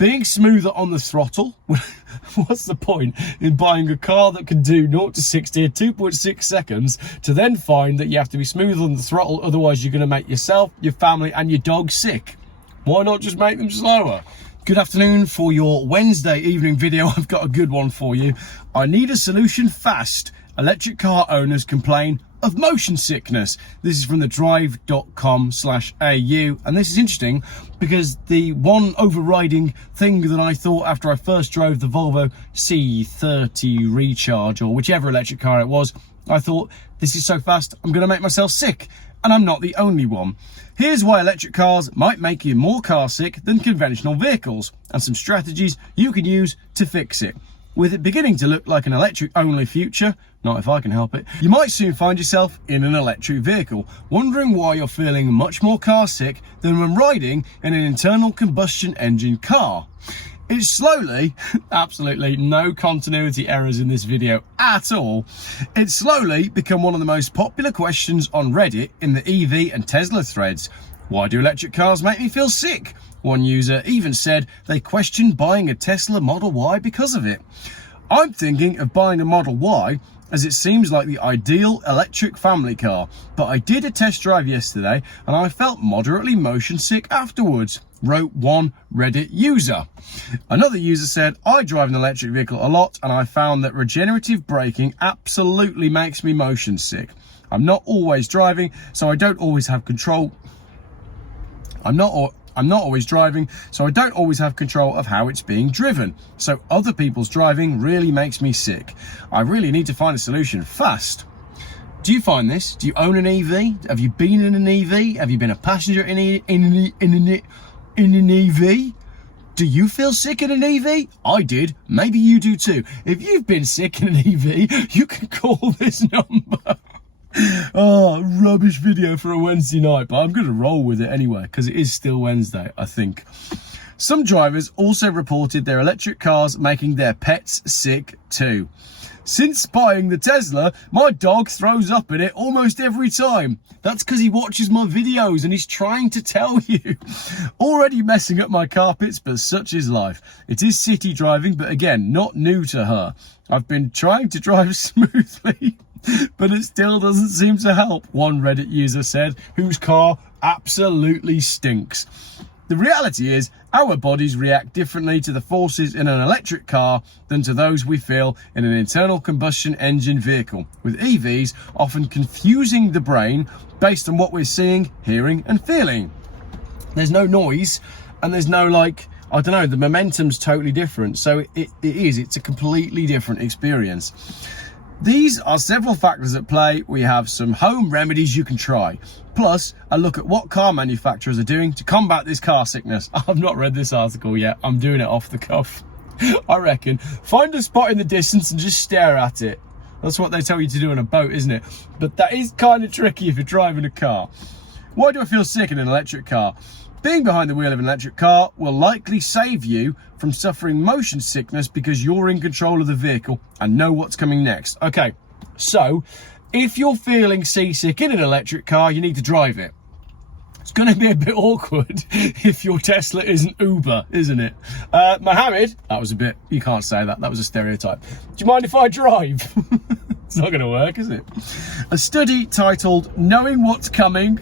Being smoother on the throttle. What's the point in buying a car that can do 0 to 60 in 2.6 seconds to then find that you have to be smooth on the throttle, otherwise you're going to make yourself, your family and your dog sick? Why not just make them slower? Good afternoon. For your Wednesday evening video, I've got a good one for you. I need a solution fast. Electric car owners complain of motion sickness. This is from the drive.com/au, and this is interesting because the one overriding thing that I thought after I first drove the Volvo C30 Recharge, or whichever electric car it was, I thought, this is so fast, I'm going to make myself sick. And I'm not the only one. Here's why electric cars might make you more car sick than conventional vehicles, and some strategies you can use to fix it. With it beginning to look like an electric only future, not if I can help it, you might soon find yourself in an electric vehicle, wondering why you're feeling much more car sick than when riding in an internal combustion engine car. It's slowly, absolutely no continuity errors in this video at all, it's slowly become one of the most popular questions on Reddit in the EV and Tesla threads. Why do electric cars make me feel sick? One user even said they questioned buying a Tesla Model Y because of it. I'm thinking of buying a Model Y as it seems like the ideal electric family car, but I did a test drive yesterday and I felt moderately motion sick afterwards, wrote one Reddit user. Another user said, I drive an electric vehicle a lot and I found that regenerative braking absolutely makes me motion sick. I'm not always driving, so I don't always have control. I'm not always driving, so I don't always have control of how it's being driven. So other people's driving really makes me sick. I really need to find a solution fast. Do you find this? Do you own an EV? Have you been in an EV? Have you been a passenger in an EV? Do you feel sick in an EV? I did. Maybe you do too. If you've been sick in an EV, you can call this number. Oh, rubbish video for a Wednesday night, but I'm going to roll with it anyway because it is still Wednesday, I think. Some drivers also reported their electric cars making their pets sick too. Since buying the Tesla, my dog throws up in it almost every time. That's because he watches my videos and he's trying to tell you. Already messing up my carpets, but such is life. It is city driving, but again, not new to her. I've been trying to drive smoothly, but it still doesn't seem to help, one Reddit user said, whose car absolutely stinks. The reality is, our bodies react differently to the forces in an electric car than to those we feel in an internal combustion engine vehicle, with EVs often confusing the brain based on what we're seeing, hearing and feeling. There's no noise and there's no, like, I don't know, the momentum's totally different. So it's a completely different experience. These are several factors at play. We have some home remedies you can try, plus a look at what car manufacturers are doing to combat this car sickness. I've not read this article yet. I'm doing it off the cuff. I reckon find a spot in the distance and just stare at it. That's what they tell you to do on a boat, isn't it? But that is kind of tricky if you're driving a car. Why do I feel sick in an electric car? Being behind the wheel of an electric car will likely save you from suffering motion sickness because you're in control of the vehicle and know what's coming next. Okay, so if you're feeling seasick in an electric car, you need to drive it. It's going to be a bit awkward if your Tesla isn't Uber, isn't it? Mohammed, that was a bit, you can't say that, that was a stereotype. Do you mind if I drive? It's not going to work, is it? A study titled Knowing What's Coming...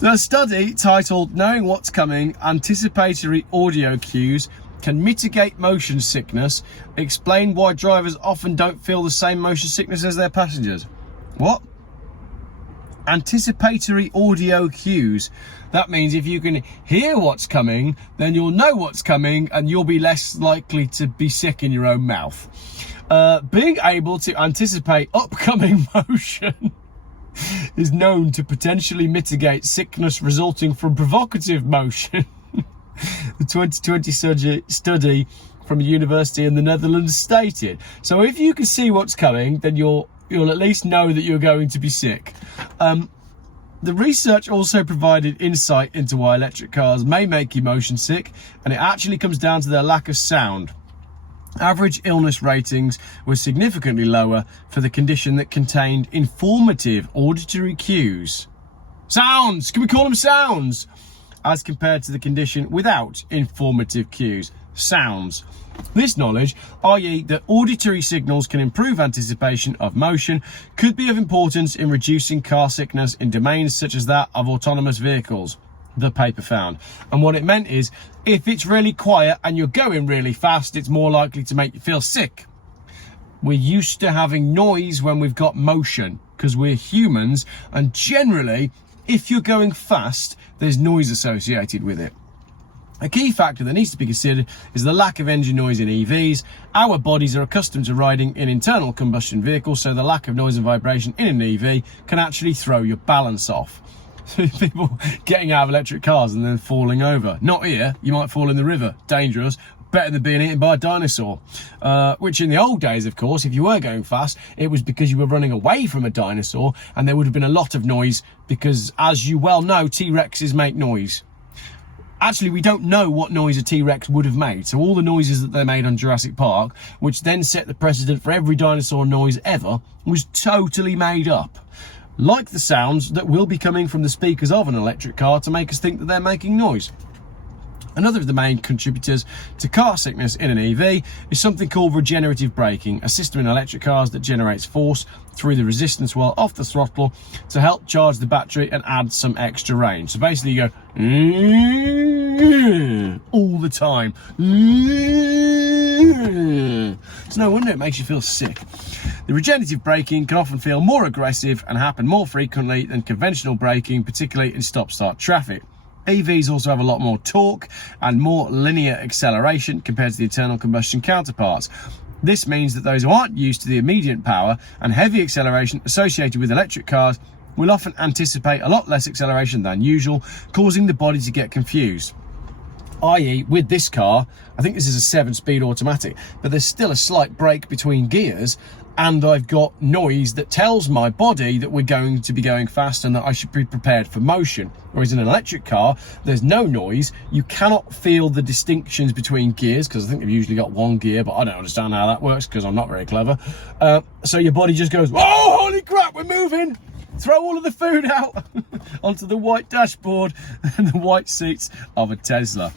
The study titled Knowing What's Coming, Anticipatory Audio Cues Can Mitigate Motion Sickness, explain why drivers often don't feel the same motion sickness as their passengers. What? Anticipatory audio cues. That means if you can hear what's coming, then you'll know what's coming and you'll be less likely to be sick in your own mouth. Being able to anticipate upcoming motion is known to potentially mitigate sickness resulting from provocative motion. The 2020 study from a university in the Netherlands stated. So if you can see what's coming, then you'll at least know that you're going to be sick. The research also provided insight into why electric cars may make you motion sick, and it actually comes down to their lack of sound. Average illness ratings were significantly lower for the condition that contained informative auditory cues. Sounds! Can we call them sounds? as compared to the condition without informative cues, sounds. This knowledge, i.e. that auditory signals can improve anticipation of motion, could be of importance in reducing car sickness in domains such as that of autonomous vehicles, the paper found. And what it meant is, if it's really quiet and you're going really fast, it's more likely to make you feel sick. We're used to having noise when we've got motion, because we're humans, and generally, if you're going fast, there's noise associated with it. A key factor that needs to be considered is the lack of engine noise in EVs. Our bodies are accustomed to riding in internal combustion vehicles, so the lack of noise and vibration in an EV can actually throw your balance off. People getting out of electric cars and then falling over. Not here, you might fall in the river, dangerous. Better than being eaten by a dinosaur. Which in the old days, of course, if you were going fast, it was because you were running away from a dinosaur, and there would have been a lot of noise because, as you well know, T-Rexes make noise. Actually, we don't know what noise a T-Rex would have made. So all the noises that they made on Jurassic Park, which then set the precedent for every dinosaur noise ever, was totally made up. Like the sounds that will be coming from the speakers of an electric car to make us think that they're making noise. Another of the main contributors to car sickness in an EV is something called regenerative braking, a system in electric cars that generates force through the resistance well off the throttle to help charge the battery and add some extra range. So basically you go all the time. It's no wonder it makes you feel sick. The regenerative braking can often feel more aggressive and happen more frequently than conventional braking, particularly in stop-start traffic. EVs also have a lot more torque and more linear acceleration compared to the internal combustion counterparts. This means that those who aren't used to the immediate power and heavy acceleration associated with electric cars will often anticipate a lot less acceleration than usual, causing the body to get confused. I.e., with this car, I think this is a 7-speed automatic, but there's still a slight break between gears, and I've got noise that tells my body that we're going to be going fast and that I should be prepared for motion. Whereas in an electric car, there's no noise. You cannot feel the distinctions between gears, because I think they've usually got one gear, but I don't understand how that works because I'm not very clever. So your body just goes, oh, holy crap, we're moving. Throw all of the food out onto the white dashboard and the white seats of a Tesla.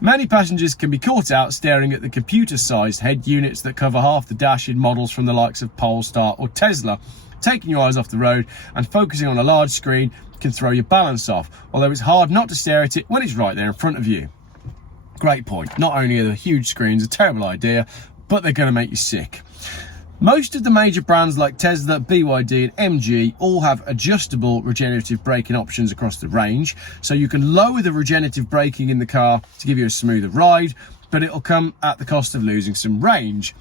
Many passengers can be caught out staring at the computer-sized head units that cover half the dash in models from the likes of Polestar or Tesla. Taking your eyes off the road and focusing on a large screen can throw your balance off, although it's hard not to stare at it when it's right there in front of you. Great point. Not only are the huge screens a terrible idea, but they're going to make you sick. Most of the major brands like Tesla, BYD and MG all have adjustable regenerative braking options across the range, so you can lower the regenerative braking in the car to give you a smoother ride, but it'll come at the cost of losing some range.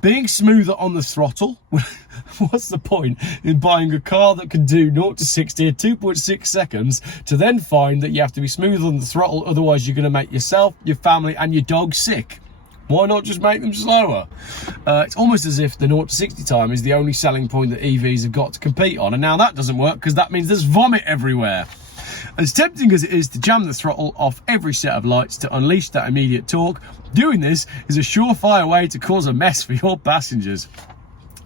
Being smoother on the throttle, what's the point in buying a car that can do 0 to 60 in 2.6 seconds to then find that you have to be smooth on the throttle, otherwise you're going to make yourself, your family and your dog sick? Why not just make them slower? It's almost as if the 0 to 60 time is the only selling point that EVs have got to compete on. And now that doesn't work because that means there's vomit everywhere. As tempting as it is to jam the throttle off every set of lights to unleash that immediate torque, doing this is a surefire way to cause a mess for your passengers.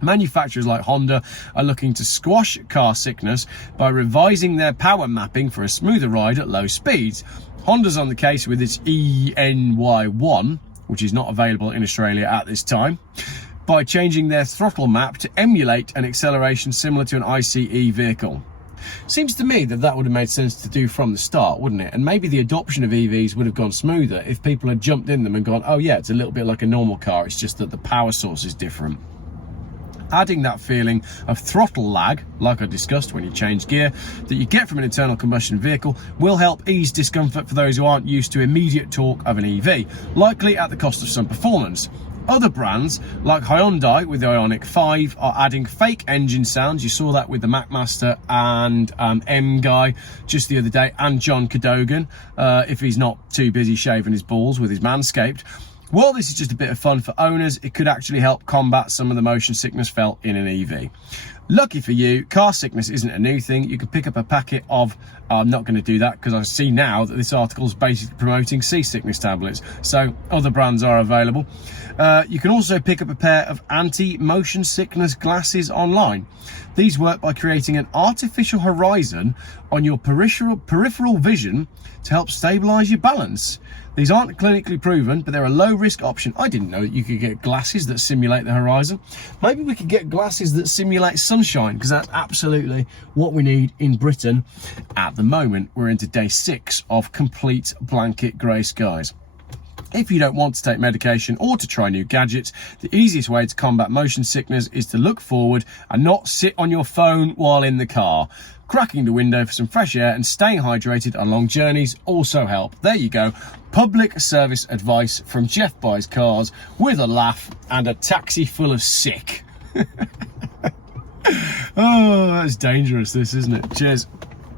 Manufacturers like Honda are looking to squash car sickness by revising their power mapping for a smoother ride at low speeds. Honda's on the case with its ENY1, which is not available in Australia at this time, by changing their throttle map to emulate an acceleration similar to an ICE vehicle. Seems to me that that would have made sense to do from the start, wouldn't it? And maybe the adoption of EVs would have gone smoother if people had jumped in them and gone, oh yeah, it's a little bit like a normal car, it's just that the power source is different. Adding that feeling of throttle lag, like I discussed when you change gear, that you get from an internal combustion vehicle will help ease discomfort for those who aren't used to immediate torque of an EV, likely at the cost of some performance. Other brands, like Hyundai with the Ioniq 5, are adding fake engine sounds. You saw that with the McMaster and M guy just the other day, and John Cadogan, if he's not too busy shaving his balls with his Manscaped. While this is just a bit of fun for owners, it could actually help combat some of the motion sickness felt in an EV. Lucky for you, car sickness isn't a new thing. You can pick up a packet of, I'm not going to do that because I see now that this article is basically promoting seasickness tablets. So other brands are available. You can also pick up a pair of anti-motion sickness glasses online. These work by creating an artificial horizon on your peripheral vision to help stabilize your balance. These aren't clinically proven, but they're a low-risk option. I didn't know that you could get glasses that simulate the horizon. Maybe we could get glasses that simulate sunshine, because that's absolutely what we need in Britain. At the moment, we're into day 6 of complete blanket grey skies. If you don't want to take medication or to try new gadgets, the easiest way to combat motion sickness is to look forward and not sit on your phone while in the car. Cracking the window for some fresh air and staying hydrated on long journeys also help. There you go. Public service advice from Geoff Buys Cars with a laugh and a taxi full of sick. Oh, that's dangerous, this, isn't it? Cheers.